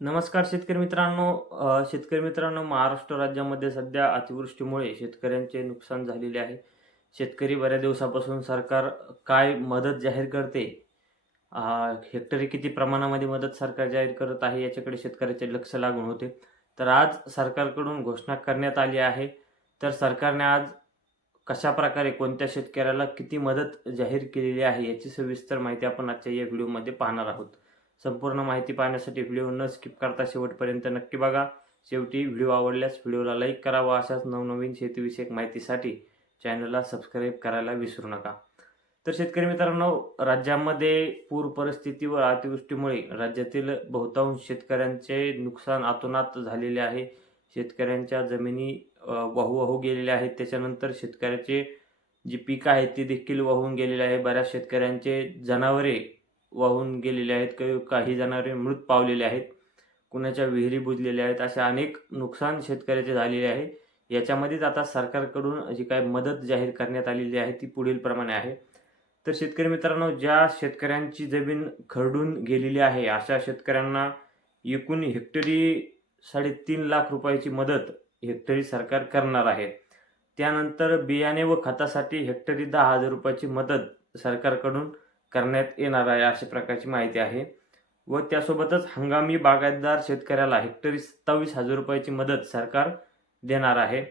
नमस्कार शेतकरी मित्रांनो. शेतकरी मित्रांनो महाराष्ट्र राज्यामध्ये सध्या अतिवृष्टीमुळे शेतकऱ्यांचे नुकसान झालेले आहे. शेतकरी बऱ्याच दिवसापासून सरकार काय मदत जाहीर करते? हेक्टरी किती प्रमाणामध्ये मदत सरकार जाहीर करत आहे याच्याकडे शेतकऱ्याचे लक्ष लागून होते. तर आज सरकारकडून घोषणा करण्यात आली आहे. तर सरकारने आज कशा प्रकारे कोणत्या शेतकऱ्याला किती मदत जाहीर केलेली आहे याची सविस्तर माहिती आपण आजच्या या व्हिडिओमध्ये पाहणार आहोत. संपूर्ण माहिती पाहण्यासाठी व्हिडिओ न स्किप करता शेवटपर्यंत नक्की बघा. शेवटी व्हिडिओ आवडल्यास व्हिडिओला लाईक करावा अशाच नवनवीन शेतीविषयक माहितीसाठी चॅनलला सबस्क्राईब करायला विसरू नका. तर शेतकरी मित्रांनो राज्यामध्ये पूर परिस्थिती व अतिवृष्टीमुळे राज्यातील बहुतांश शेतकऱ्यांचे नुकसान आतोनात झालेले आहे. शेतकऱ्यांच्या जमिनी वाहू वाहू गेलेल्या आहेत. त्याच्यानंतर शेतकऱ्याचे जी पीक आहेत ती देखील वाहून गेलेले आहे. बऱ्याच शेतकऱ्यांचे जनावरे वाहून गेलेले आहेत काही काही जनावरे मृत पावलेले आहेत कुणाच्या विहिरी बुजलेल्या आहेत असे अनेक नुकसान शेतकऱ्याचे झालेले आहे. याच्यामध्येच आता सरकारकडून जी काय मदत जाहीर करण्यात आलेली आहे ती पुढील प्रमाणे आहे. तर शेतकरी मित्रांनो ज्या शेतकऱ्यांची जमीन खरडून गेलेली आहे अशा शेतकऱ्यांना एकूण हेक्टरी साडेतीन लाख रुपयाची मदत हेक्टरी सरकार करणार आहे. त्यानंतर बियाणे व खतासाठी हेक्टरी दहा हजार रुपयाची मदत सरकारकडून करण्यात येणार आहे अशा प्रकारची माहिती आहे. व त्यासोबतच हंगामी बागायतदार शेतकऱ्याला हेक्टरी सत्तावीस हजार रुपयाची मदत सरकार देणार आहे.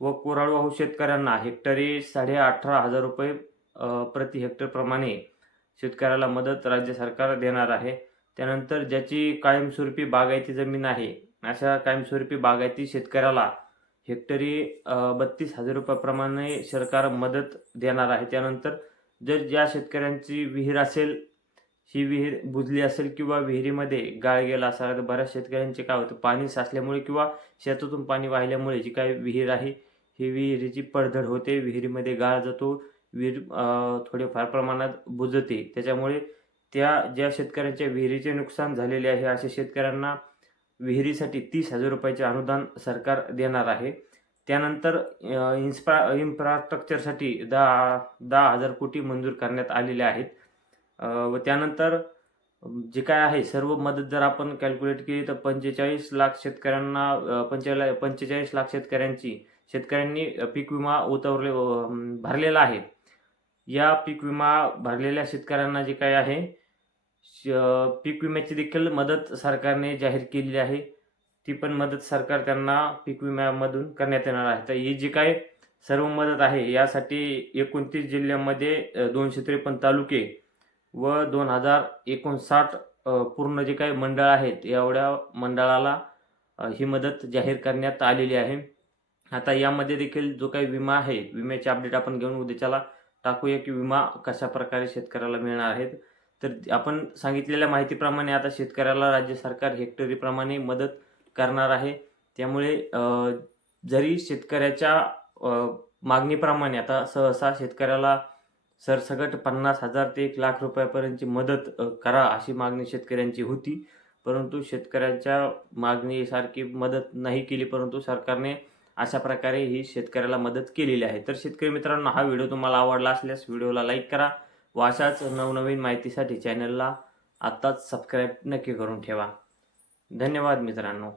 व कोरडवाहू शेतकऱ्यांना हेक्टरी साडे अठरा हजार रुपये प्रति हेक्टरप्रमाणे शेतकऱ्याला मदत राज्य सरकार देणार आहे. त्यानंतर ज्याची कायमस्वरूपी बागायती जमीन आहे अशा कायमस्वरूपी बागायती शेतकऱ्याला हेक्टरी बत्तीस हजार रुपयाप्रमाणे सरकार मदत देणार आहे. त्यानंतर जर ज्या शेतकऱ्यांची विहीर असेल ही विहीर बुजली असेल किंवा विहिरीमध्ये गाळ गेला असा तर बऱ्याच शेतकऱ्यांचे काय होतं? पाणी साचल्यामुळे किंवा शेतातून पाणी वाहिल्यामुळे जी काय विहीर आहे ही विहिरीची पडझड होते विहिरीमध्ये गाळ जातो विहीर थोडेफार प्रमाणात बुजते. त्याच्यामुळे त्या ज्या शेतकऱ्यांच्या विहिरीचे नुकसान झालेले आहे अशा शेतकऱ्यांना विहिरीसाठी तीस हजार रुपयाचे अनुदान सरकार देणार आहे. त्यानंतर इन्स्प्रा इन्फ्रास्ट्रक्चरसाठी दहा दहा हजार कोटी मंजूर करण्यात आलेले आहेत. व त्यानंतर जे काय आहे सर्व मदत जर आपण कॅल्क्युलेट केली तर पंचेचाळीस लाख शेतकऱ्यांना पंचेला पंचेचाळीस लाख शेतकऱ्यांची शेतकऱ्यांनी पीक विमा उतरले भरलेला आहे. या पीक विमा भरलेल्या शेतकऱ्यांना जे काय आहे श- पीक विम्याची देखील मदत सरकारने जाहीर केलेली आहे. ती पण मदत सरकार त्यांना पीक विम्यामधून करण्यात येणार आहे. तर ही जी काय सर्व मदत आहे यासाठी एकोणतीस जिल्ह्यामध्ये दोनशे त्रेपन्न तालुके व दोन हजार एकोणसाठ पूर्ण जे काही मंडळ आहेत एवढ्या मंडळाला ही मदत जाहीर करण्यात आलेली आहे. आता यामध्ये देखील जो काही विमा आहे विम्याचे अपडेट आपण घेऊन उद्याच्याला टाकूया की विमा कशा प्रकारे शेतकऱ्याला मिळणार आहेत. तर आपण सांगितलेल्या माहितीप्रमाणे आता शेतकऱ्याला राज्य सरकार हेक्टरीप्रमाणे मदत करणार आहे. त्यामुळे जरी शेतकऱ्याच्या मागणीप्रमाणे आता सहसा शेतकऱ्याला सरसकट पन्नास हजार ते एक लाख रुपयापर्यंतची मदत करा अशी मागणी शेतकऱ्यांची होती. परंतु शेतकऱ्यांच्या मागणीसारखी मदत नाही केली परंतु सरकारने अशा प्रकारे ही शेतकऱ्याला मदत केलेली आहे. तर शेतकरी मित्रांनो हा व्हिडिओ तुम्हाला आवडला असल्यास व्हिडिओला लाईक करा व अशाच नवनवीन माहितीसाठी चॅनलला आत्ताच सबस्क्राईब नक्की करून ठेवा. धन्यवाद मित्रांनो.